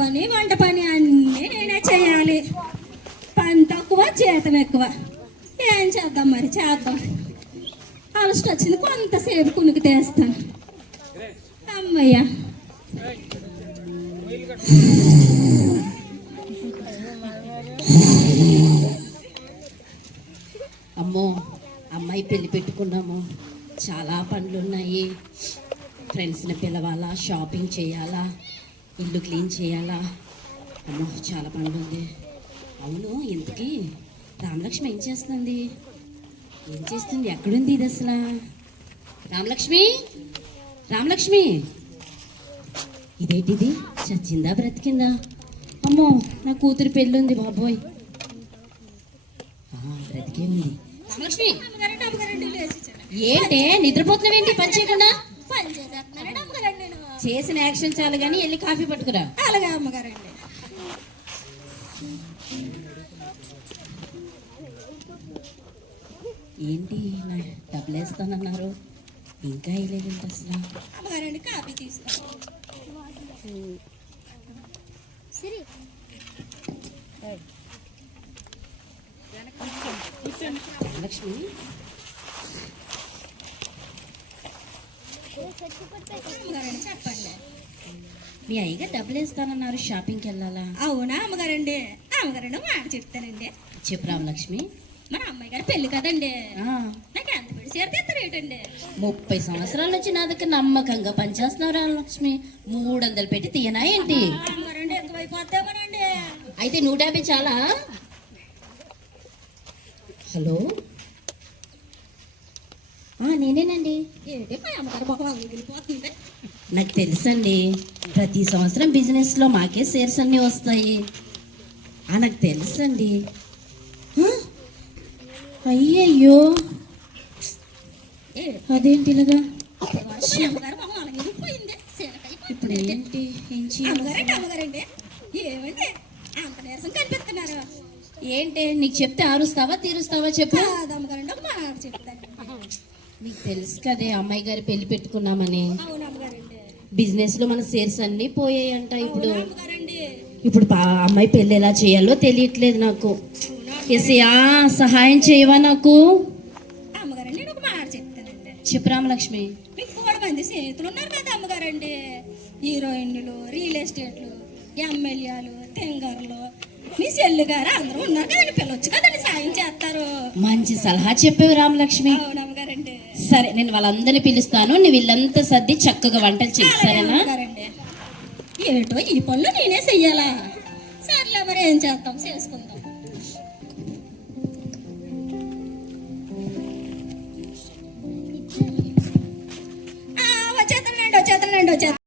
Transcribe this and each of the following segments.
పని వంట పని అన్నీ నేనే చేయాలి. పని తక్కువ జీతం ఎక్కువ. ఏం చేద్దాం మరి? చేద్దాం. అలస్ట్ వచ్చింది కొంతసేపు కునుకు తీస్తాను. అమ్మయ్యా. అమ్మో అమ్మాయి పెళ్ళి పెట్టుకున్నాము. చాలా పనులు ఉన్నాయి ఫ్రెండ్స్ని పిలవాలా షాపింగ్ చేయాలా? ఇల్లు క్లీన్ చేయాలా? అమ్మో చాలా పనులు ఉంది అవును ఇంతకీ రామలక్ష్మి ఏం చేస్తుంది? ఏం చేస్తుంది? ఎక్కడుంది ఇది అసలు? రామలక్ష్మి? రామలక్ష్మి? ఇదేంటిది? చచ్చిందా బ్రతికిందా? అమ్మో నా కూతురు పెళ్ళుంది బాబోయ్. ఆ, బ్రతికే ఉంది. రామలక్ష్మి! ఏంటే నిద్రపోతున్నావేంటి? పని చేయకుండా? పని చేసిన యాక్షన్ చాలు కానీ వెళ్ళి కాఫీ పట్టుకురా. అలాగే అమ్మగారండి. ఏంటి నా డబ్బులు వేస్తానన్నారు ఇంకా వేయలేదంట అసలు అమ్మగారండి కాఫీ తీసుకో. లక్ష్మి చెప్పండి మీ అయ్యగారు డబ్బులు వేస్తానన్నారు. షాపింగ్కి వెళ్ళాలా? అవునా అమ్మగారండి. అమ్మగారండి మాట చెప్తానండి. చెప్పు రామలక్ష్మి. మన అమ్మాయి గారి పెళ్ళి కదండి. నాకు ఎంత పెళ్ళి చేరితే ఎంత రేట్ అండి? ముప్పై సంవత్సరాల నుంచి నా దగ్గర నమ్మకంగా పనిచేస్తున్నావు రామలక్ష్మి. మూడు వందలు పెట్టి తీయనా ఏంటి? ఎక్కువైపోతామనండి అయితే నూట యాభై చాలా? హలో? నేనేనండి? నాకు తెలుసండి ప్రతి సంవత్సరం బిజినెస్లో మాకే షేర్స్ అన్నీ వస్తాయి. నాకు తెలుసండి? అయ్యయ్యో. అదేంటి ఇలాగా? ఇప్పుడు ఏంటి ఏం చేయాలి ఏంటి నీకు చెప్తే ఆరుస్తావా తీరుస్తావా చెప్పు. చెప్తాను నీకు తెలుసు కదే అమ్మాయి గారి పెళ్ళి పెట్టుకున్నామని. బిజినెస్లో మన షేర్స్ అన్నీ పోయాయంట ఇప్పుడు. అవును అమ్మగారండి? ఇప్పుడు పా- అమ్మాయి పెళ్ళి ఎలా చేయాలో తెలియట్లేదు నాకు. ఎస్యా సహాయం చేయవా నాకు? అమ్మగారండి నేను ఒక మాట చెప్తానండి. చెప్పు రామలక్ష్మి. మీకు కూడా మంది స్నేహితులు ఉన్నారు కదా అమ్మగారండి. హీరోయిన్లు రియల్ ఎస్టేట్లు ఎమ్మెల్యేలు తెంగర్లు. మీ చెల్లి గారు అందరూ ఉన్నారు కదండి పిల్లొచ్చు కదండి సాయం చేస్తారు. మంచి సలహా చెప్పావు రామలక్ష్మి. సరే నేను వాళ్ళందరినీ పిలుస్తాను. నువ్వు ఇల్లంతా సర్ది చక్కగా వంటలు అలాగే సరేనా? ఈ పనులు నేనే చెయ్యాలా? సర్లే మరి ఏం చేస్తాం చేసుకుందాం. వచ్చేస్తానండి వచ్చేస్తానండి వచ్చేస్తాను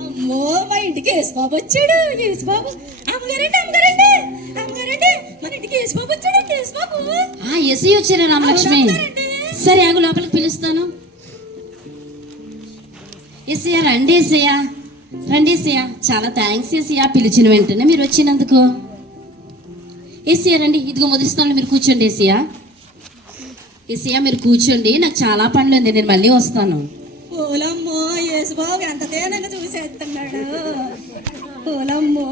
అమ్మో మా ఇంటికి యేసుబాబు వచ్చాడు. యేసుబాబు అమ్మగారండి అమ్మగారండి అమ్మగారండి. మన ఇంటికి యేసుబాబు వచ్చాడండి. యేసుబాబు ఆ ఎసి వచ్చారా రామలక్ష్మి. సరే ఆగు లోపలికి పిలుస్తాను. ఎస్ఐయా రండి ఎస్ఐయా రండి ఎస్ఐయా చాలా థ్యాంక్స్ ఎస్ఐయా పిలిచిన వెంటనే మీరు వచ్చినందుకు. ఎస్ఐయా రండి. ఇదిగో మొదటి స్థానంలో మీరు కూర్చోండి ఎస్ఐయా ఎస్ఐయా మీరు కూర్చోండి. నాకు చాలా పనులు ఉంది. నేను మళ్ళీ వస్తాను. ఓలమ్మో యేసుబాబు ఎంత తేనంగా చూసేస్తున్నాడు. ఓలమ్మో.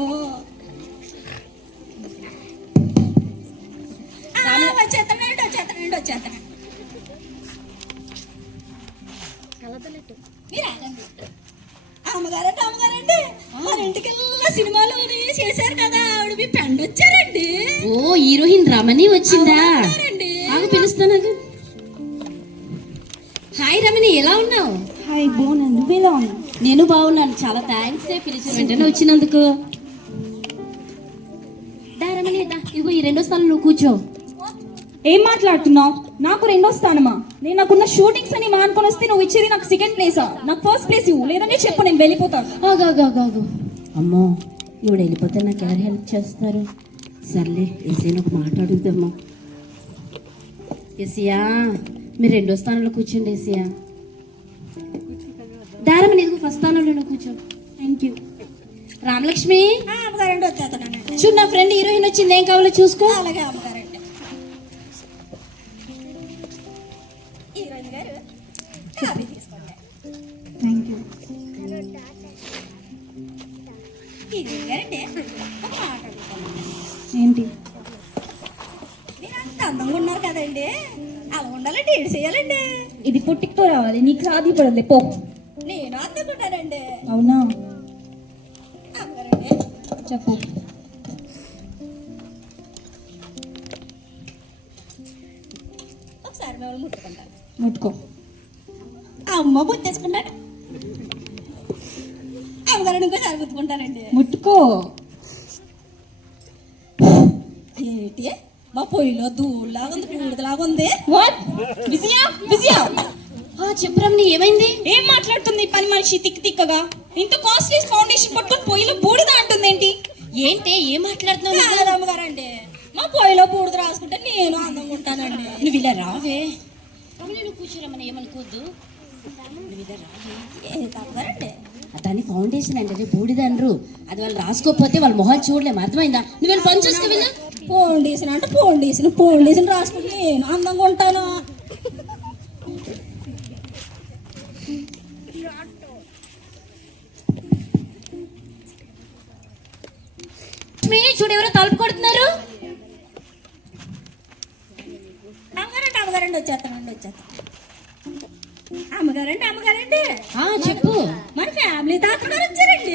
ఆ, వచ్చేస్తున్నాడు వచ్చేస్తున్నాడు వచ్చేస్తున్నాడు మీరు ఆగండి. అమ్మగారండి అమ్మగారండి మన ఇంటికి సినిమాలు చేశారు కదా ఆవిడ మీ పెండ వచ్చారండి. ఓ హీరోయిన్ రమణి వచ్చిందా. ఆగు పిలుస్తాను. హాయ్ రమణి ఎలా ఉన్నావు? హాయ్ బాగున్నాను. నువ్వు ఎలా ఉన్నావు? నేను బాగున్నాను. చాలా థ్యాంక్స్ పిలిచిన వెంటనే వచ్చినందుకు. దా రమణి దా. ఇదిగో ఈ రెండో స్థానం నువ్వు కూర్చో. ఏం మాట్లాడుతున్నావు? నాకు రెండో స్థానమా? నేను నాకున్న షూటింగ్స్ అని మానుకొని వస్తే నువ్వు ఇచ్చేది నాకు సెకండ్ ప్లేసా నాకు ఫస్ట్ ప్లేస్ ఇవ్వు. లేదంటే చెప్పు నేను వెళ్ళిపోతాను అమ్మో ఇవిడ వెళ్ళిపోతే నాకు ఎవరు హెల్ప్ చేస్తారు. సర్లే ఎస్ఐని ఒక మాట అడుగుదాము? ఎసియా మీరు రెండో స్థానంలో కూర్చోండి ఎసియా దారమని ఇదిగో ఫస్ట్ స్థానంలో నువ్వు కూర్చో థ్యాంక్ యూ రామలక్ష్మి చూడు నా ఫ్రెండ్ హీరోయిన్ వచ్చింది. ఏం కావాలో చూసుకో. అలాగే ఏంటి? అంత అందంగా ఉన్నారు కదండి. అలా ఉండాలంటే ఏడు చేయాలండి? ఇది పుట్టికతో రావాలి నీకు రాది పడలే పో. నేను అందంగా ఉంటానండి. అవునా? చెప్పు. ఒకసారి మేము ముట్టుకుంటాను ముట్టుకో. అమ్మ ముత్తేసుకున్నాడు ఏంటి? మా పొయ్యిలో దూళ్ళలాగా ఉంది వాట్ విజయ విజయ. ఆ, చెప్పు రమణి ఏమైంది? ఏం మాట్లాడుతుంది పని మనిషి తిక్క తిక్కగా? ఇంత కాస్ట్లీ ఫౌండేషన్ పట్టుకొని పొయ్యిలో బూడిద అంటుంది ఏంటి? ఏంటి ఏం మాట్లాడుతున్నావు అమ్మగారండి మా పొయ్యిలో బూడిద రాసుకుంటే నేను అందంగా ఉంటానండి. నువ్వు ఇలా రావే. నువ్వు కూర్చోరమ్మని ఏమనుకోవద్దు. నువ్వు ఇలా రావే. ఏ అమ్మగారండి దాని ఫౌండేషన్ అంటే బూడిదనరు. అది వాళ్ళు రాసుకోకపోతే వాళ్ళ మొహాలు చూడలేము. అర్థమైందా? నువ్వు వెళ్ళి పని చూసుకో వెళ్ళు పోండేసిన అంటే పోండేసిన పోండేసిన రాసుకుంటే నేను అందంగా ఉంటాను? చూడు ఎవరో తలుపు కొడుతున్నారు. అమ్మగారండి అమ్మగారండి వచ్చేస్తానండి వచ్చేస్తాను. అమ్మగారండి అమ్మగారండి. ఆ చెప్పు. మన ఫ్యామిలీ తాతగారు వచ్చారండి.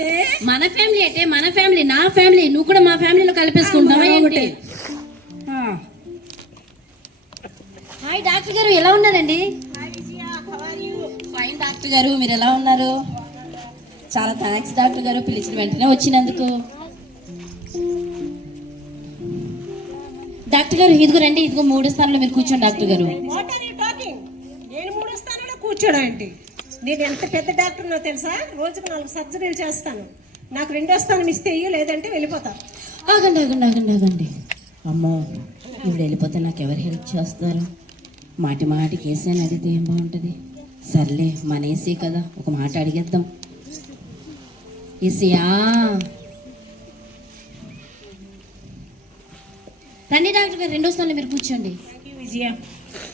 మన ఫ్యామిలీ అంటే మన ఫ్యామిలీ నా ఫ్యామిలీ నువ్వు కూడా మా ఫ్యామిలీలో కలిపేసుకుంటావా ఏంటి. హాయ్ డాక్టర్ గారు ఎలా ఉన్నారండి? ఫైన్ డాక్టర్ గారు మీరు ఎలా ఉన్నారు? చాలా థ్యాంక్స్ డాక్టర్ గారు పిలిచిన వెంటనే వచ్చినందుకు. డాక్టర్ గారు ఇదిగో రండి ఇదిగో మూడు స్థానంలో మీరు కూర్చోండి డాక్టర్ గారు. కూర్చోడం ఏంటి? నేను ఎంత పెద్ద డాక్టర్నో తెలుసా? రోజుకు నాలుగు సర్జరీలు చేస్తాను. నాకు రెండో స్థానం ఇస్తే ఇయ్యు లేదంటే వెళ్ళిపోతా. ఆగండి ఆగండి ఆగండి ఆగండి. అమ్మో ఇప్పుడు వెళ్ళిపోతే నాకు ఎవరు హెల్ప్ చేస్తారు? మాటి మాటికి ఏసీ అని అడిగితే ఏం బాగుంటుంది? సర్లే మన ఏసీ కదా ఒక మాట అడిగేద్దాం. ఏసీయా? రండి డాక్టర్ గారు రెండో స్థానంలో మీరు కూర్చోండి.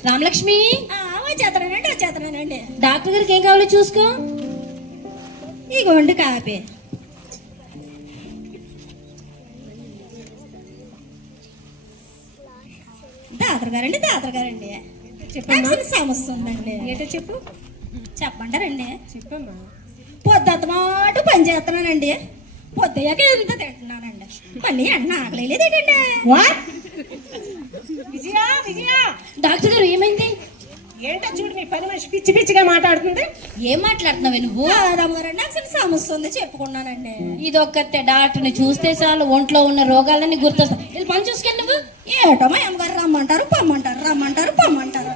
రామలక్ష్మి? ఆ, వచ్చేస్తానండి డాక్టర్ గారికి ఏం కావాలో చూసుకో. ఇగోండి కాపీ దాతరు గారండి దాతరు గారండి. చిన్న సమస్య ఉందండి. ఏంటో చెప్పు. చెప్పంటారండి చెప్పమ్మా. పొద్దుత మాట పని చేస్తున్నానండి. పొద్దుయ్యాక ఎంత తింటున్నానండి. మళ్ళీ అన్న ఆకలేదేటండి విజయ విజయ. డాక్టర్ గారు ఏమైంది? ఏంటో చూడు మీ పని మనిషి పిచ్చి పిచ్చిగా మాట్లాడుతుంది. ఏం మాట్లాడుతున్నావు నువ్వు? కాదమ్మగారండి నాకు చిన్న సమస్య ఉంది చెప్పుకున్నానండి ఇది ఒక్కతే డాక్టర్ని చూస్తే చాలు ఒంట్లో ఉన్న రోగాలన్నీ గుర్తొస్తాయి. వెళ్ళి పని చూసుకెళ్ళి నువ్వు. ఏటో మా అమ్మగారు రమ్మంటారు పొమ్మంటారు రమ్మంటారు పొమ్మంటారు.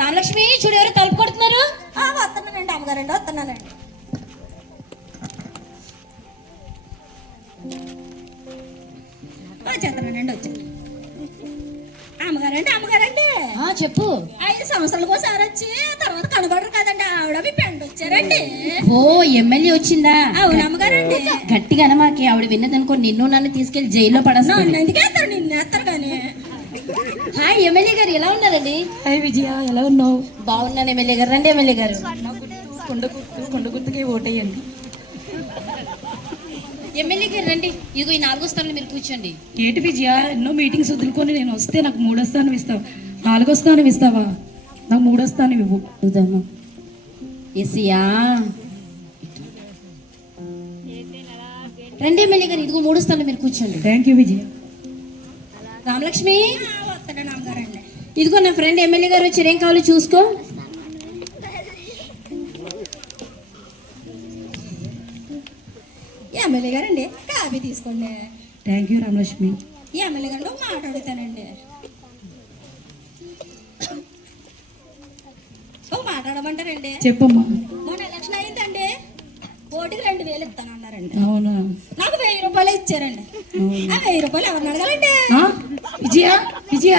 రామలక్ష్మి చూడు ఎవరు తలుపు కొడుతున్నారు. వస్తున్నానండి అమ్మగారండి వస్తున్నానండి. వచ్చేస్తున్నానండి వచ్చాను అమ్మగారండి అమ్మగారండి. ఆ చెప్పు. ఐదు సంవత్సరాలకు ఒకసారి వచ్చి తర్వాత కనబడరు కదండి ఆవిడ మీ పెండ్ వచ్చారండి. ఓ ఎమ్మెల్యే వచ్చిందా? అవును అమ్మగారండి. గట్టిగా అనమాకి ఆవిడ విన్నదనుకో నిన్ను నన్ను తీసుకెళ్ళి జైల్లో పడేస్తాను. నన్ను ఎందుకు వేస్తారు నిన్ను వేస్తారు కానీ. హాయ్ ఎమ్మెల్యే గారు ఎలా ఉన్నారండి? హాయ్ విజయ. ఎలా ఉన్నావు? బాగున్నాను ఎమ్మెల్యే గారు. రండి ఎమ్మెల్యే గారు. కొండ గుర్తు కొండ గుర్తుకే ఓటేయండి. ఎమ్మెల్యే గారు రండి. ఇదిగో ఈ నాలుగో స్థానంలో మీరు కూర్చోండి. ఏంటి విజయ ఎన్నో మీటింగ్స్ వదులుకొని నేను వస్తే నాకు మూడో స్థానం ఇస్తావు? నాలుగో స్థానం ఇస్తావా? నాకు మూడో స్థానం ఇవ్వు. చూద్దాము. ఎసియా రండి ఎమ్మెల్యే గారు ఇదిగో మూడో స్థానంలో మీరు కూర్చోండి. Thank you Vijaya. రామలక్ష్మి. ఇదిగో నా ఫ్రెండ్ ఎమ్మెల్యే గారు వచ్చారు ఏం కావాలో చూసుకో. ఎమ్మెల్యే గారండి. కాఫీ తీసుకోండి. Thank you Ramalakshmi. ఎమ్మెల్యే గారిని ఒక మాట అడుగుతానండి ఒక మాట అడగమంటారండి చెప్పమ్మా. మొన్న ఎలక్షన్ అయిందండి. ఓటుకి రెండు వేలు ఇస్తానన్నారండి. అవునా? నాకు వెయ్యి రూపాయలు ఇచ్చారండి. ఆ వెయ్యి రూపాయలు ఎవరిని అడగాలండి? విజయ? విజయ?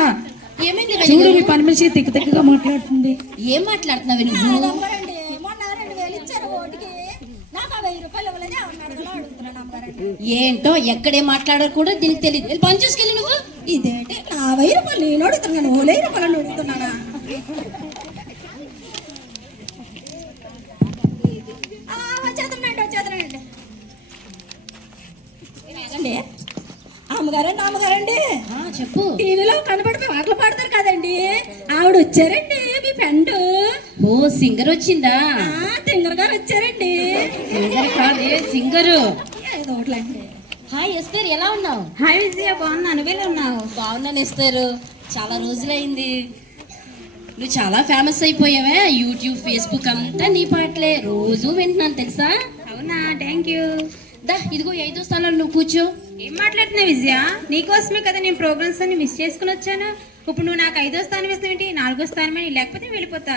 ఏమైంది చూడు మీ పని మనిషి తిక్క తిక్కగా మాట్లాడుతుంది. ఏం మాట్లాడుతున్నావు నువ్వు అమ్మగారండి మొన్న రెండు వేలు ఇచ్చారు ఓటుకి నాకు ఆ వెయ్యి రూపాయలు ఇవ్వలేదు ఎవరిని అడగాలో అడుగుతున్నాను అమ్మగారండి ఏంటో ఎక్కడే మాట్లాడారు కూడా దీనికి తెలియదు వెళ్ళి పని చూసుకెళ్ళి నువ్వు. ఇదేంటి నా వెయ్యి రూపాయలు నేను అడుగుతున్నాను ఓ వెయ్యి రూపాయలు అడుగుతున్నానా? అమ్మగారండి అమ్మగారండి. చెప్పు. టీవీలో కనబడి పాటలు పాడతారు కదండి. ఆవిడ వచ్చారండి మీ ఫ్రెండ్. ఓ సింగర్ వచ్చిందా తింగర్ గారు వచ్చారండి. సింగర్ కాదే సింగరు. ఎస్తేర్ ఎలా ఉన్నావు? హాయ్ విజయ బాగున్నా. నువ్వెలా ఉన్నావు? బాగున్నాను ఎస్తేరు చాలా రోజులైంది. నువ్వు చాలా ఫేమస్ అయిపోయావే. యూట్యూబ్ ఫేస్బుక్ అంతా నీ పాటలే. రోజు వింటున్నాను తెలుసా? అవునా? థ్యాంక్ యూ దా ఇదిగో ఐదో స్థానంలో నువ్వు కూర్చో. ఏం మాట్లాడుతున్నావు విజయ నీకోసమే కదా నేను ప్రోగ్రామ్స్ అన్ని మిస్ చేసుకుని వచ్చాను. ఇప్పుడు నువ్వు నాకు ఐదో స్థానం ఇస్తావేంటి నాలుగో స్థానమే లేకపోతే వెళ్ళిపోతా.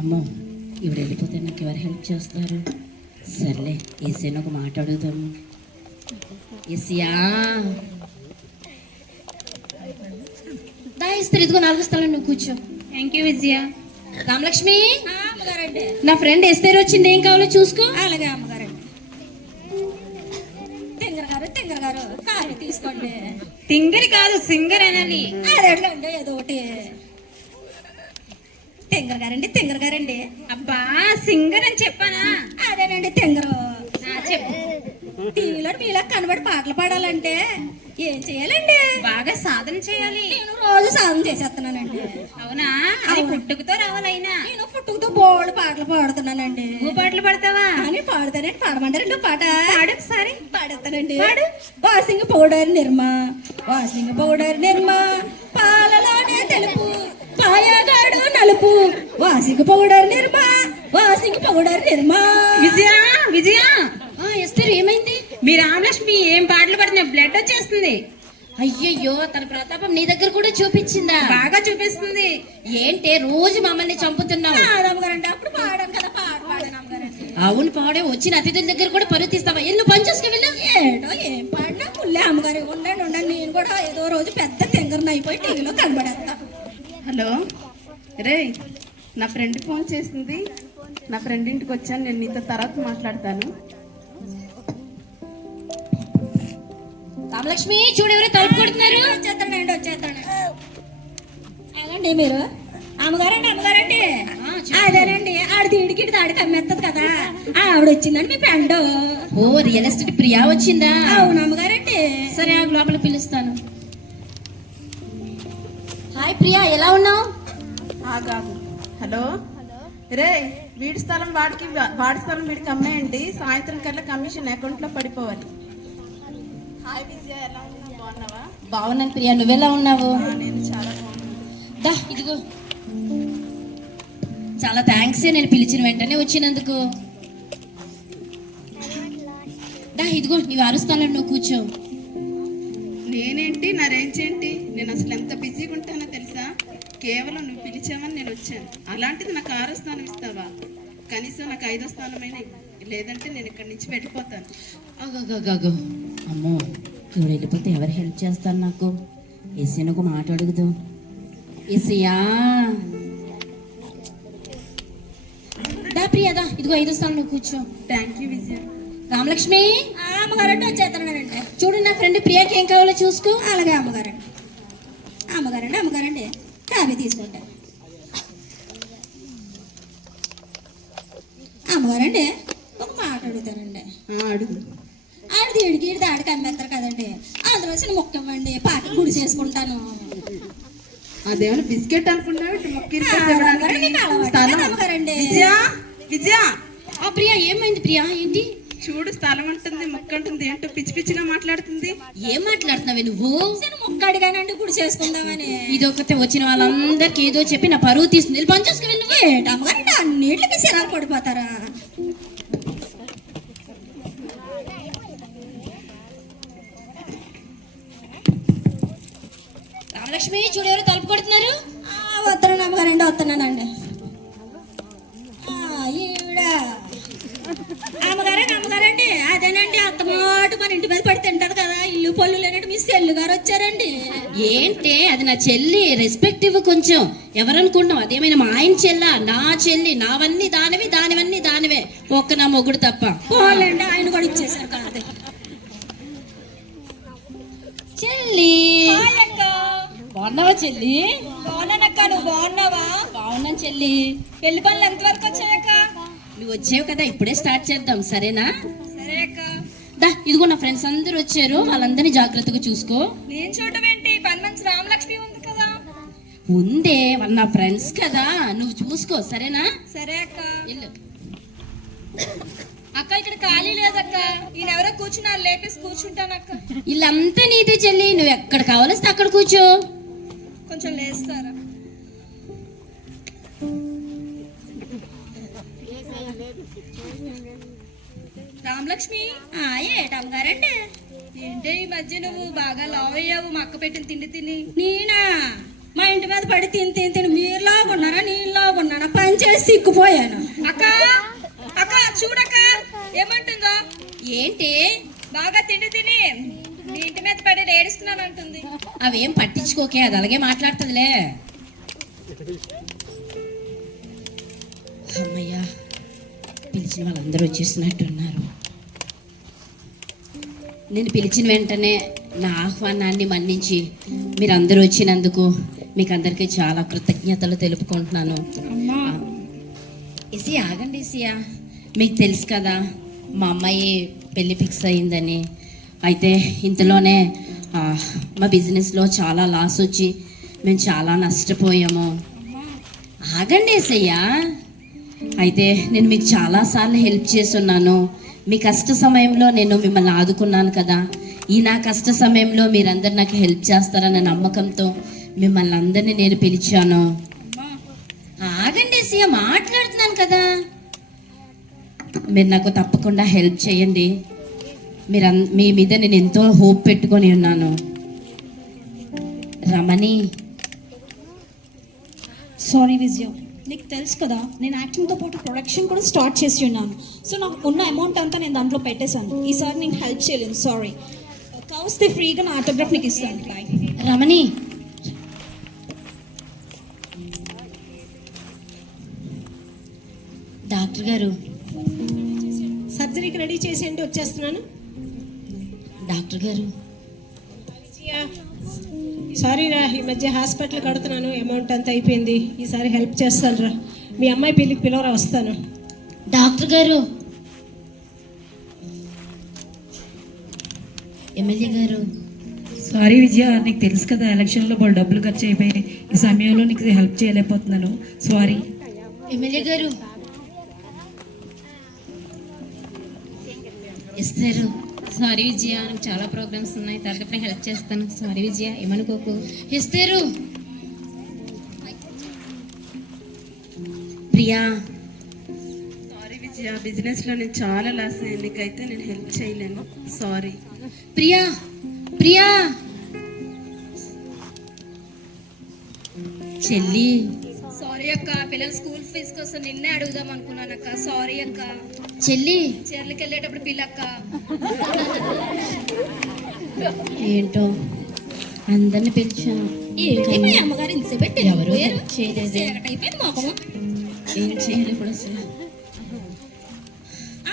అమ్మో ఇప్పుడు వెళ్ళిపోతే నాకు ఎవరు హెల్ప్ చేస్తారు? సర్లే ఏసీని ఒక మాట అడుగుదాము ఏసియా దా ఇస్తారు ఇదిగో నాలుగో స్థలం నువ్వు కూర్చో. Thank you Vijaya. రామలక్ష్మి. అమ్మగారండి. నా ఫ్రెండ్ ఎస్తేర్ వచ్చింది ఏం కావాలో చూసుకో. అలాగే అమ్మగారండి. తింగర్ గారు తింగర్ గారు కాఫీ తీసుకోండి. సింగర్ కాదు సింగర్ అనాలి. అదేట్లండి ఏదో ఒకటి. తింగర్ గారండి తింగర్ గారండి. అబ్బా సింగర్ అని చెప్పానా? అదేనండి తింగరు. చెప్పు. టీవీలో మీలా కనబడి పాటలు పాడాలంటే ఏం చేయాలండి? బాగా సాధన చేయాలి. నేను రోజు సాధన చేసేస్తున్నానండి. అవునా? అది పుట్టుకతో రావాలైనా నేను పుట్టుకతో బోల్డ్ పాటలు పాడుతున్నానండి. నువ్వు పాటలు పడతావా? అని పాడుతానండి పాడమంటారండి పాట. పాడు ఒకసారి. పాడేస్తానండి. Washing powder Nirma. Washing powder Nirma. పాలలోనే తెలుపు. పాయగాడు నలుపు. Washing powder Nirma. Washing powder Nirma. Vijaya? Vijaya? Esther ఏమైంది? మీ రామలక్ష్మి ఏం పాటలు పడుతున్నా బ్లడ్ వచ్చేస్తుంది. అయ్యయ్యో తన ప్రతాపం నీ దగ్గర కూడా చూపించిందా? బాగా చూపిస్తుంది. ఏంటే రోజు మమ్మల్ని చంపుతున్నావు? అప్పుడు పాడాను కదా అవును పాడే వచ్చిన అతిథుల దగ్గర కూడా పరువు ఎల్లు పని చేసుకు వెళ్ళు. ఏటో ఏం పాడినా ముల్లే అమ్మగారు ఉండండి ఉండండి నేను కూడా ఏదో రోజు పెద్ద తింగరని అయిపోయి టీవీలో కనబడేస్తా. హలో రే నా ఫ్రెండ్ ఫోన్ చేసింది. నా ఫ్రెండ్ ఇంటికి వచ్చాను నేను నీతో తర్వాత మాట్లాడతాను. రామలక్ష్మి చూడు ఎవరో తలుపు కొడుతున్నారు. వచ్చేస్తానండి వచ్చేస్తాను? ఎలాండి మీరు? అమ్మగారండి అమ్మగారండి. ఆ. అదేనండి. ఆడి దీడికి దాడికి అమ్మేస్తుంది కదా. ఆవిడ వచ్చిందండి మీ ఫ్రెండ్. ఓ రియల్ ఎస్టేట్ ప్రియా వచ్చిందా? అవును అమ్మగారండి. సరే ఆగు లోపల పిలుస్తాను. హాయ్ ప్రియా ఎలా ఉన్నావు? హలో. రే వీడి స్థలం వాడికి వాడి స్థలం వీడికి అమ్మేయండి. సాయంత్రం కల్లా కమిషన్ అకౌంట్లో పడిపోవాలి. హాయ్ విజయ ఎలా ఉన్నావు? బాగున్నావా? బాగున్నాను ప్రియా. నువ్వెలా ఉన్నావు? నేను చాలా దా ఇదిగో. చాలా థ్యాంక్స్ నేను పిలిచిన వెంటనే వచ్చినందుకు. దా ఇదిగో నీవు అరుస్తాను నువ్వు కూర్చో. నేనేంటి? నా రేంజ్ ఏంటి? నేను అసలు ఎంత బిజీగా ఉంటానో తెలుసా? కేవలం నువ్వు పిలిచావని నేను వచ్చాను. అలాంటిది నాకు ఆరో స్థానం ఇస్తావా? కనీసం నాకు ఐదో స్థానమైనా. లేదంటే నేను ఇక్కడి నుంచి వెళ్ళిపోతాను. అగగగగో. అమ్మో ఇప్పుడు వెళ్ళిపోతే ఎవరు హెల్ప్ చేస్తారు నాకు? ఏసీని ఒక మాట అడుగుదు. ఏసయ్యా. దా ప్రియదా ఇదిగో ఐదు స్థానం నువ్వు కూర్చో. Thank you Vijaya. రామలక్ష్మి. ఆ, అమ్మగారండి వచ్చేస్తానండి చూడు నా ఫ్రెండ్ ప్రియాకి ఏం కావాలో చూసుకో. అలాగే అమ్మగారండి. అమ్మగారండి అమ్మగారండి. కాఫీ తీసుకోండి అమ్మగారండి ఒక మాట అడుగుతారండి ఆ, అడుగు ఆడిది ఇడికి ఇడిది ఆడికి అమ్మేస్తారు కదండి అందులో చిన్న ముక్క ఇవ్వండి పాకి గుడి చేసుకుంటాను అదేమైనా బిస్కెట్ అనుకున్నావు ఇటు మొక్కిరి ఆ, అమ్మగారండి, మీకు విజయ విజయ. ఆ ప్రియా ఏమైంది ప్రియా? ఏంటి? చూడు స్థలం ఉంటుంది మొక్క ఉంటుంది. ఏంటో పిచ్చి పిచ్చిగా మాట్లాడుతుంది. ఏం మాట్లాడుతున్నావే నువ్వు? ముక్క అడిగానండి గుడి చేసుకుందామని. ఇదొకతే వచ్చిన వాళ్ళందరికీ ఏదో చెప్పి నా పరువు తీస్తుంది. వెళ్ళి పని చేసుకు వెళ్ళు నువ్వు. అమ్మగారండి అన్నిటికి సిరాకు పడిపోతారా? రామలక్ష్మి చూడు ఎవరు తలుపు కొడుతున్నారు? ఆ, వస్తున్నాను అమ్మగారండి వస్తున్నానండి ఆ, ఈవిడ. అమ్మగారండి అమ్మగారండి అదేనండి అత్తమాట మన ఇంటి మీద పడి తింటది కదా. ఇల్లు పళ్ళు లేనట్టు మీ సెల్లు గారు వచ్చారండి. ఏంటే అది నా చెల్లి రెస్పెక్ట్ ఇవ్వు కొంచెం. ఎవరనుకుంటున్నావు అదేమైనా మా ఆయన చెల్ల? నా చెల్లి నావన్నీ దానివి దానివన్నీ దానివే. ఒక్క నా మొగుడు తప్ప. పోలండి ఆయన కూడా ఇచ్చేసారు బాగున్నావా చెల్లి? బాగున్నానక్క నువ్వు బాగున్నావా? బాగున్నాను చెల్లి. పెళ్ళి పనులు ఎంతవరకు వచ్చాయక్క? నువ్వు వచ్చావు కదా ఇప్పుడే స్టార్ట్ చేద్దాం సరేనా? సరే అక్క. దా ఇదిగో నా ఫ్రెండ్స్ అందరూ వచ్చారు వాళ్ళందరినీ జాగ్రత్తగా చూసుకో. నేను చూడటం ఏంటి? పని మంచి రామలక్ష్మి ఉంది కదా. ఉందే వాళ్ళ నా ఫ్రెండ్స్ కదా నువ్వు చూసుకో సరేనా? సరే అక్క. వెళ్ళు. అక్క ఇక్కడ ఖాళీ లేదక్క. ఈయన ఎవరో కూర్చున్నారు లేపేసి కూర్చుంటానక్క వీళ్ళంతా నీదే చెల్లి నువ్వు ఎక్కడ కావాలిస్తే అక్కడ కూర్చో. కొంచెం లేస్తారా? రామలక్ష్మి? ఆ ఏటమ్మగారండి ఏంటే ఈ మధ్య నువ్వు బాగా లావ్ అయ్యావు మా అక్క పెట్టిన తిండి తిని? నేనా? మా ఇంటి మీద పడి తిని తిని తిని మీరు లాగున్నారా నేను లాగున్నానా పని చేసి సిక్కుపోయాను అక్క అక్క చూడక్క ఏమంటుందో? ఏంటి? బాగా తిండి తిని. ఇంటి మీద పడి ఏడుస్తున్నాను అంటుంది అవేం పట్టించుకోకే అది అలాగే మాట్లాడుతుందిలే. అమ్మయ్యా పిలిచిన వాళ్ళందరూ వచ్చేసినట్టున్నారు నేను పిలిచిన వెంటనే నా ఆహ్వానాన్ని మన్నించి మీరందరూ వచ్చినందుకు మీకు అందరికీ చాలా కృతజ్ఞతలు తెలుపుకుంటున్నాను. ఇసి ఆగండి ఇసియా మీకు తెలుసు కదా మా అమ్మాయి పెళ్ళి ఫిక్స్ అయిందని అయితే ఇంతలోనే మా బిజినెస్లో చాలా లాస్ వచ్చి మేము చాలా నష్టపోయాము. ఆగండి ఏసయ్యా. అయితే నేను మీకు చాలాసార్లు హెల్ప్ చేస్తున్నాను. మీ కష్ట సమయంలో నేను మిమ్మల్ని ఆదుకున్నాను కదా. ఈ నా కష్ట సమయంలో మీరందరు నాకు హెల్ప్ చేస్తారన్న నమ్మకంతో మిమ్మల్ని అందరినీ నేను పిలిచాను. ఆగండి ఏసయ్య మాట్లాడుతున్నాను కదా. మీరు నాకు తప్పకుండా హెల్ప్ చేయండి. మీరు మీ మీద నేను ఎంతో హోప్ పెట్టుకొని ఉన్నాను. రమణి. సారీ విజయ. నీకు తెలుసు కదా నేను యాక్టింగ్తో పాటు ప్రొడక్షన్ కూడా స్టార్ట్ చేసి ఉన్నాను. సో నాకు ఉన్న అమౌంట్ అంతా నేను దాంట్లో పెట్టేశాను. ఈసారి నేను హెల్ప్ చేయలేను సారీ కావస్తే ఫ్రీగా నా ఆటోగ్రాఫ్ నీకు ఇస్తాను. బాయ్ రమణి. డాక్టర్ గారు. సర్జరీకి రెడీ చేసేయండి వచ్చేస్తున్నాను? డాక్టర్ గారు. సారీ రా ఈ మధ్య హాస్పిటల్ కడుతున్నాను అమౌంట్ అంతా అయిపోయింది. ఈసారి హెల్ప్ చేస్తాను రా. మీ అమ్మాయి పెళ్ళికి పిలవరా వస్తాను. డాక్టర్ గారు. ఎమ్మెల్యే గారు. సారీ విజయ నీకు తెలుసు కదా ఎలక్షన్లో వాళ్ళు డబ్బులు ఖర్చు అయిపోయాయి ఈ సమయంలో నీకు హెల్ప్ చేయలేకపోతున్నాను. సారీ ఎమ్మెల్యే గారు. ఇస్తారు సారీ విజయ నాకు చాలా ప్రోగ్రామ్స్ ఉన్నాయి తరగతి హెల్ప్ చేస్తాను. సారీ విజయ ఏమనుకోకు. ఇస్తారు ప్రియా. సారీ విజయ బిజినెస్లో నేను చాలా లాస్ అయ్యాను. నీకైతే నేను హెల్ప్ చేయలేను. సారీ. ప్రియా ప్రియా. చెల్లి. సారీ అక్క పిల్లల స్కూల్ ఫీజు కోసం నిన్నే అడుగుదాం అనుకున్నాను అక్క సారీ అక్క. చెల్లి. చీరలకు వెళ్ళేటప్పుడు పిల్లక్క ఏంటో? అందరిని పిలిచాను అమ్మగారు ఇంత పెట్టి ఎవరు చేయలేదే. అయిపోయింది మొఖం ఏం చేయాలి ఇప్పుడు అసలు.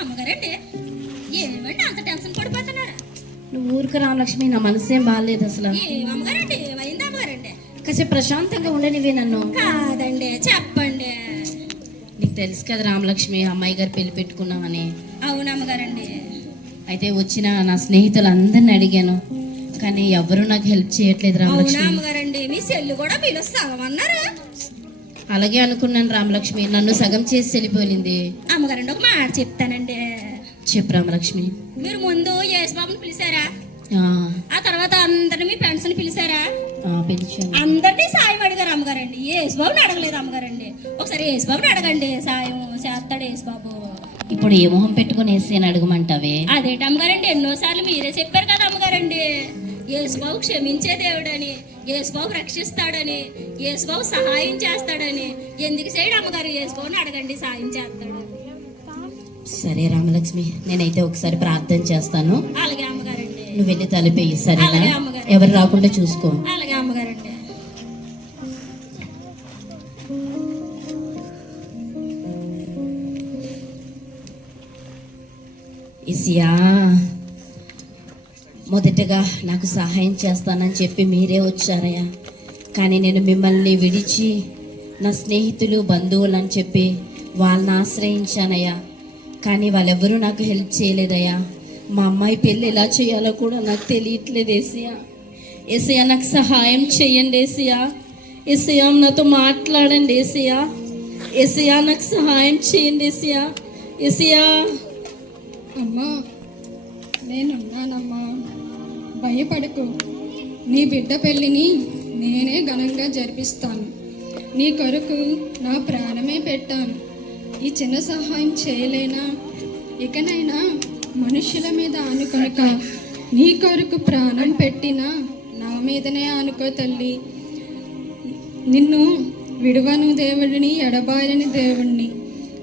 అమ్మగారండి ఏమండి అంత టెన్షన్ పడిపోతున్నారా? నువ్వు ఊరికి రామలక్ష్మి నా మనసేం బాగాలేదు అసలు. ఏం అమ్మగారండి ఏమైంది అమ్మగారండి? కాసేపు ప్రశాంతంగా ఉండనివే నన్ను. కాదండి చెప్పండి. నీకు తెలుసు కదా రామలక్ష్మి అమ్మాయి గారు పెళ్ళి పెట్టుకున్నామని అవును అమ్మగారండి అయితే వచ్చిన నా స్నేహితులందరిని అడిగాను. కానీ ఎవరు నాకు హెల్ప్ చేయట్లేదు రామలక్ష్మి. అమ్మగారండి మీ సెల్లు కూడా పిలుస్తామన్నారా అలాగే అనుకున్నాను రామలక్ష్మి. నన్ను సగం చేసి వెళ్ళిపోయింది. అమ్మగారండి ఒక మాట చెప్తానండి. చెప్పు రామలక్ష్మి. మీరు ముందు యేసుబాబుని పిలిచారా? ఆ, తర్వాత అందరిని మీ ఫ్రెండ్స్ని పిలిచారా? అందరినీ సాయం అడిగారు అమ్మగారండి. యేసుబాబుని అడగలేదు అమ్మగారండి. ఒకసారి యేసుబాబుని అడగండి. సాయం చేస్తాడు యేసుబాబు. ఇప్పుడు ఏ మొహం పెట్టుకుని వేసి అని అడగమంటావే? అదేంటి అమ్మగారండి? ఎన్నోసార్లు మీరే చెప్పారు కదా అమ్మగారండి. యేసుబాబు క్షమించే దేవుడని యేసుబాబు రక్షిస్తాడని యేసుబాబు సహాయం చేస్తాడని. ఎందుకు చేయడు అమ్మగారు? యేసుబాబుని అడగండి సాయం చేస్తాడు. సరే రామలక్ష్మి నేనైతే ఒకసారి ప్రార్థన చేస్తాను. అలాగే నువ్వు వెళ్ళి తలిపేయి సరేనా. ఎవరు రాకుండా చూసుకో. అలాగే అమ్మగారండి. ఇసియా మొదటగా నాకు సహాయం చేస్తానని చెప్పి మీరే వచ్చారయ్యా. కానీ నేను మిమ్మల్ని విడిచి నా స్నేహితులు బంధువులు అని చెప్పి వాళ్ళని ఆశ్రయించానయ్యా. కానీ వాళ్ళెవ్వరూ నాకు హెల్ప్ చేయలేదయ్యా. మా అమ్మాయి పెళ్ళి ఎలా చేయాలో కూడా నాకు తెలియట్లేదు ఏసయ్యా. ఏసయ్యా నాకు సహాయం చేయండి ఏసయ్యా. ఏసయ్యా నాతో మాట్లాడండి ఏసయ్యా. ఏసయ్యా నాకు సహాయం చేయండి ఏసయ్యా. ఏసయ్యా. అమ్మా నేనున్నానమ్మా. భయపడకు. నీ బిడ్డ పెళ్ళిని నేనే ఘనంగా జరిపిస్తాను. నీ కొరకు నా ప్రాణమే పెట్టాను. ఈ చిన్న సహాయం చేయలేనా? ఇకనైనా మనుషుల మీద ఆనుకొనక నీ కొరకు ప్రాణం పెట్టిన నా మీదనే ఆనుకో తల్లి. నిన్ను విడువను దేవుడిని ఎడబాయని దేవుణ్ణి.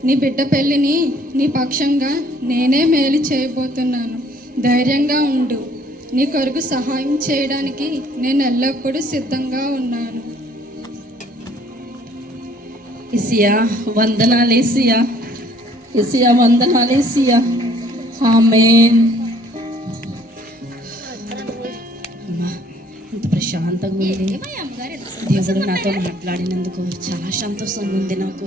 నీ బిడ్డ పెళ్ళిని నీ పక్షంగా నేనే మేలు చేయబోతున్నాను. ధైర్యంగా ఉండు. నీ కొరకు సహాయం చేయడానికి నేను ఎల్లప్పుడూ సిద్ధంగా ఉన్నాను. ఇసియా వందనాలేసియా ఇసియా. వందనాలు ఏసియా ఆమేన్ అమ్మా ఎంత ప్రశాంతంగా ఉంది. అమ్మగారు? దేవుడు నాతో మాట్లాడినందుకు చాలా సంతోషంగా ఉంది నాకు.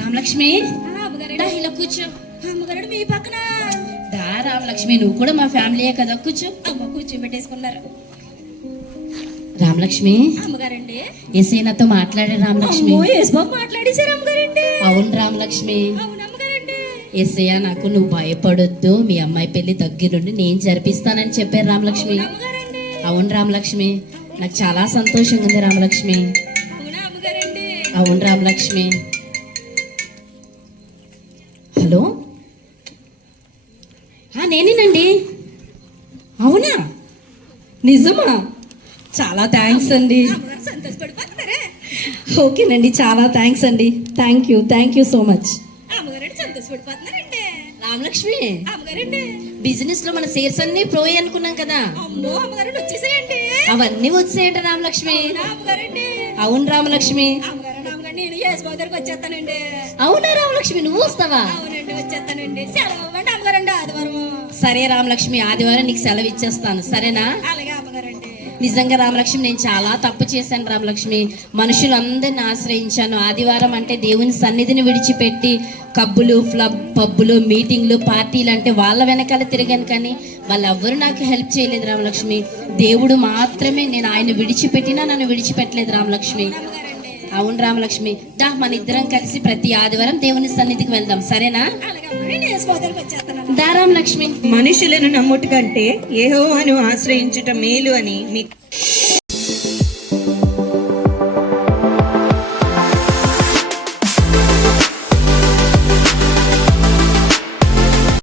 రామలక్ష్మి? ఇలా కూర్చో. అమ్మగారండి మీ పక్కన. దా రామలక్ష్మి నువ్వు కూడా మా ఫ్యామిలీయే కదా కూర్చో. అమ్మ కూర్చోబెట్టేసుకున్నారు. రామలక్ష్మి? అమ్మగారండి. ఎస్ఐ నాతో మాట్లాడే రామలక్ష్మి. మాట్లాడేశారు అమ్మగారండి. అవును రామలక్ష్మి. అవును నాకు నువ్వు భయపడొద్దు. మీ అమ్మాయి పెళ్ళి దగ్గరుండి నేను జరిపిస్తానని చెప్పారు రామలక్ష్మి. అవును రామలక్ష్మి. నాకు చాలా సంతోషంగా ఉంది రామలక్ష్మి. అవును రామలక్ష్మి. హలో? నేనేనండి. అవునా? నిజమా? చాలా థ్యాంక్స్ అండి. ఓకేనండి చాలా థ్యాంక్స్ అండి. Thank you thank you so much. Ramalakshmi. అమ్మగారండి బిజినెస్లో మన షేర్స్ అన్ని ప్రోయ్ అనుకున్నాం కదా. అమ్మో వచ్చేసాయండి అవన్నీ వచ్చేయండి రామలక్ష్మి. అవునా అమ్మగారండి అవును రామలక్ష్మి. నేను దగ్గరికి వచ్చేస్తానండి? అవునా రామలక్ష్మి నువ్వు వస్తావా? అవునండి వచ్చేస్తానండి. సెలవు అమ్మగారండి ఆదివారం సరే రామలక్ష్మి ఆదివారం నీకు సెలవు ఇచ్చేస్తాను. సరేనా? అలాగే నిజంగా రామలక్ష్మి నేను చాలా తప్పు చేశాను రామలక్ష్మి. మనుషులందరిని ఆశ్రయించాను. ఆదివారం అంటే దేవుని సన్నిధిని విడిచిపెట్టి కబ్బులు ఫ్లబ్ పబ్బులు మీటింగ్లు పార్టీలు అంటే వాళ్ళ వెనకాల తిరిగాను కానీ వాళ్ళెవ్వరూ నాకు హెల్ప్ చేయలేదు రామలక్ష్మి. దేవుడు మాత్రమే నేను ఆయన విడిచిపెట్టినా నన్ను విడిచిపెట్టలేదు రామలక్ష్మి. అవును రామలక్ష్మి. దా మన ఇద్దరం కలిసి ప్రతి ఆదివారం దేవుని సన్నిధికి వెళ్దాం. సరేనా? దారాం లక్ష్మి మనుషులను నమ్ముట కంటే యెహోవాను ఆశ్రయించుట మేలు అని మీకు